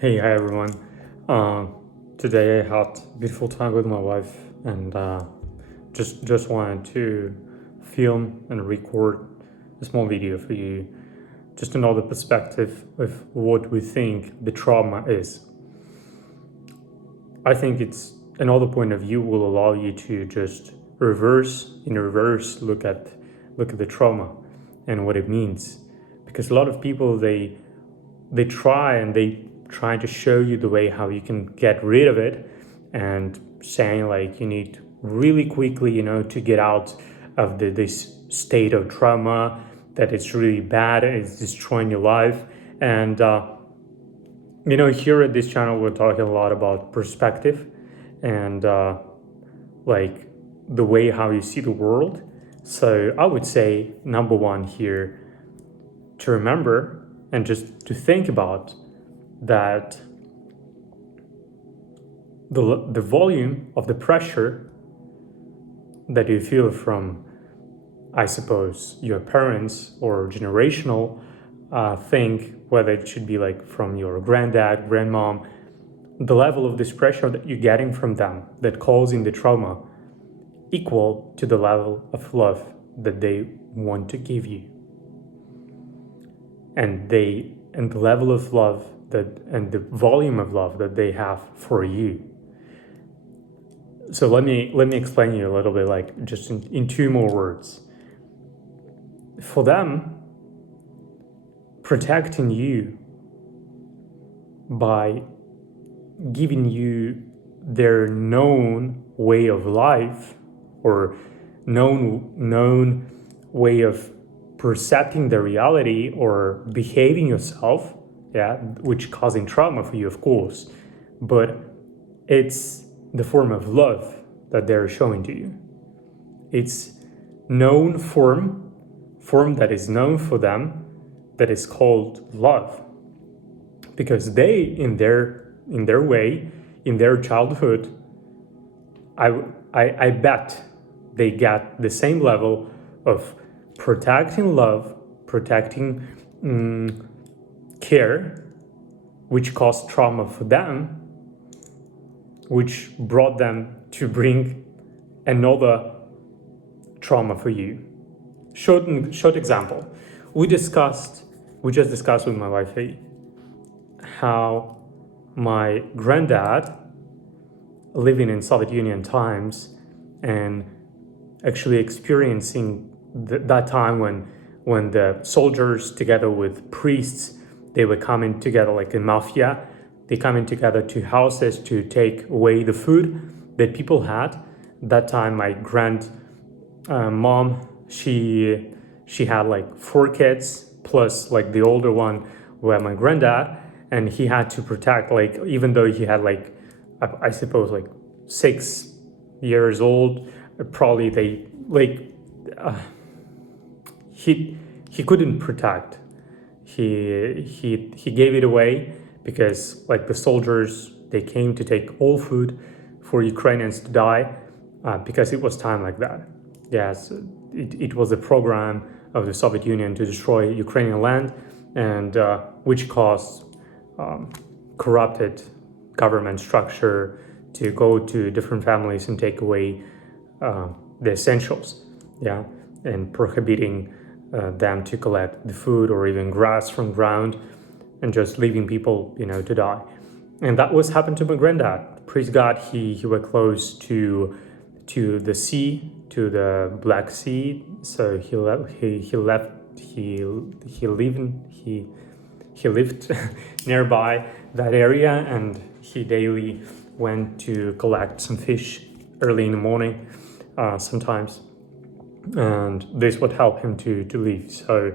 Hi everyone. Uh, Today I had a beautiful time with my wife, and just wanted to film and record a small video for you, just another perspective of what we think the trauma is. I think it's another point of view will allow you to just reverse look at the trauma and what it means, because a lot of people they try to show you the way how you can get rid of it, and saying like you need really quickly, to get out of this state of trauma, that it's really bad and it's destroying your life. And here at this channel we're talking a lot about perspective and like the way how you see the world. So I would say number one here, to remember and just to think about that the volume of the pressure that you feel from, I suppose, your parents or generational thing, whether it should be like from your granddad, grandmom, the level of this pressure that you're getting from them that causing the trauma equal to the level of love that they want to give you, and the level of love that and the volume of love that they have for you. So let me explain you a little bit, like just in two more words. For them, protecting you by giving you their known way of life, or known way of perceiving the reality or behaving yourself, yeah, which causing trauma for you, of course, but it's the form of love that they're showing to you. It's known form that is known for them, that is called love, because they in their way, in their childhood, I bet they get the same level of protecting love, protecting care, which caused trauma for them, which brought them to bring another trauma for you. Short example. We just discussed with my wife how my granddad, living in Soviet Union times and actually experiencing that time when the soldiers together with priests, they were coming together like a mafia. They coming together to houses to take away the food that people had. That time my mom, she had like 4 kids plus like the older one were my granddad, and he had to protect, like, even though he had like I suppose like 6 years old, probably they like he couldn't protect. He gave it away because like the soldiers, they came to take all food for Ukrainians to die, because it was time like that. Yes, it was a program of the Soviet Union to destroy Ukrainian land, and which caused corrupted government structure to go to different families and take away the essentials, yeah, and prohibiting them to collect the food or even grass from ground, and just leaving people, to die. And that was happened to my granddad. Praise God, he was close to the sea, to the Black Sea. So he lived nearby that area, and he daily went to collect some fish early in the morning, sometimes, and this would help him to live, so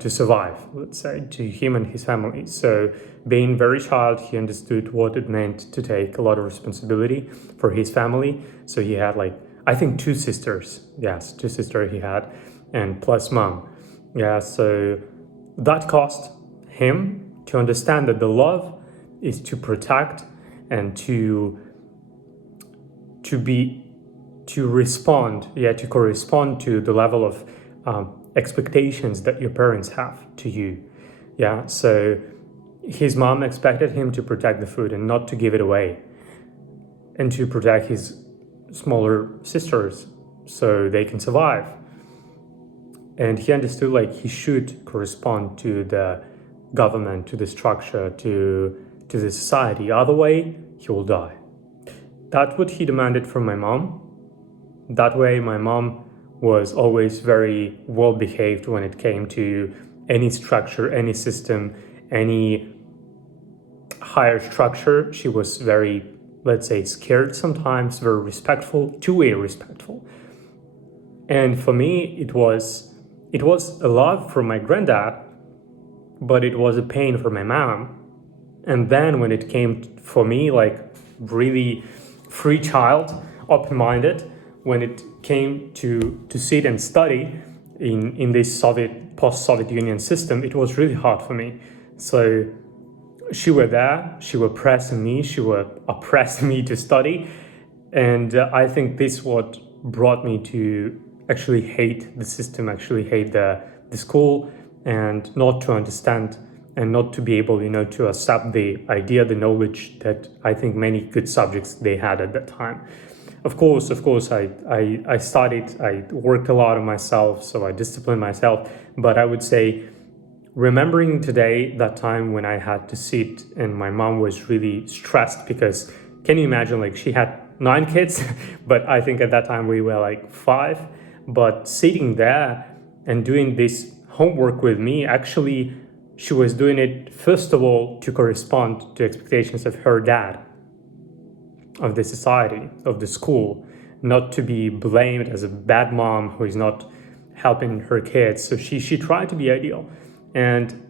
to survive, let's say, to him and his family. So being very child, he understood what it meant to take a lot of responsibility for his family. So he had like, I think, 2 sisters. Yes, 2 sisters he had, and plus mom. Yeah, so that caused him to understand that the love is to protect and to respond, to correspond to the level of expectations that your parents have to you. Yeah, so his mom expected him to protect the food and not to give it away, and to protect his smaller sisters so they can survive. And he understood like he should correspond to the government, to the structure, to the society. Other way, he will die. That's what he demanded from my mom. That way, my mom was always very well behaved when it came to any structure, any system, any higher structure. She was very, let's say, scared sometimes, very respectful, two-way respectful. And for me, it was a love for my granddad, but it was a pain for my mom. And then when it came for me, like really free child, open-minded, when it came to sit and study in this post-Soviet Union system, it was really hard for me. So she were there, she were pressing me, she were oppressing me to study. And I think this what brought me to actually hate the system, actually hate the school, and not to understand and not to be able, to accept the idea, the knowledge that I think many good subjects they had at that time. Of course, I studied, I worked a lot on myself, so I disciplined myself. But I would say, remembering today that time when I had to sit and my mom was really stressed because, can you imagine, like she had 9 kids, but I think at that time we were like 5. But sitting there and doing this homework with me, actually, she was doing it, first of all, to correspond to expectations of her dad, of the society, of the school, not to be blamed as a bad mom who is not helping her kids. So she tried to be ideal. And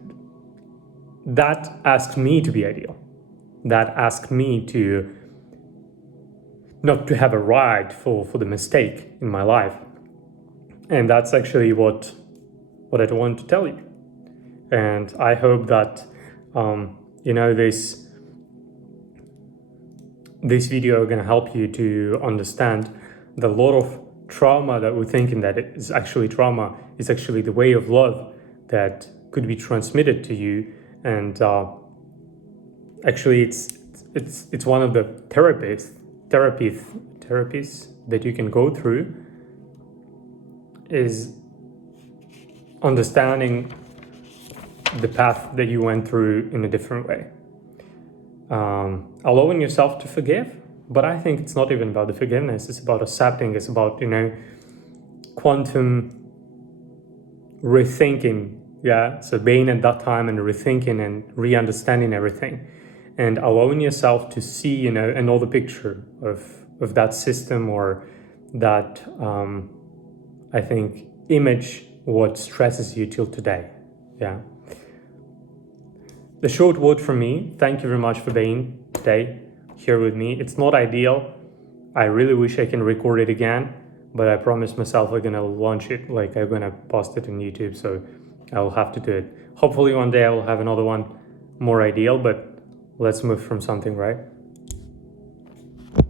that asked me to be ideal. That asked me to not to have a right for the mistake in my life. And that's actually what I want to tell you. And I hope that, this video is going to help you to understand that a lot of trauma that we're thinking that it is actually trauma is actually the way of love that could be transmitted to you. And actually it's one of the therapies that you can go through, is understanding the path that you went through in a different way. Allowing yourself to forgive, but I think it's not even about the forgiveness, it's about accepting, it's about, quantum rethinking, so being at that time and rethinking and re-understanding everything, and allowing yourself to see, another picture of that system or that, I think, image what stresses you till today, The short word from me, thank you very much for being today here with me. It's not ideal. I really wish I can record it again, but I promised myself I'm gonna launch it, like I'm gonna post it on YouTube, so I will have to do it. Hopefully one day I will have another one more ideal, but let's move from something, right?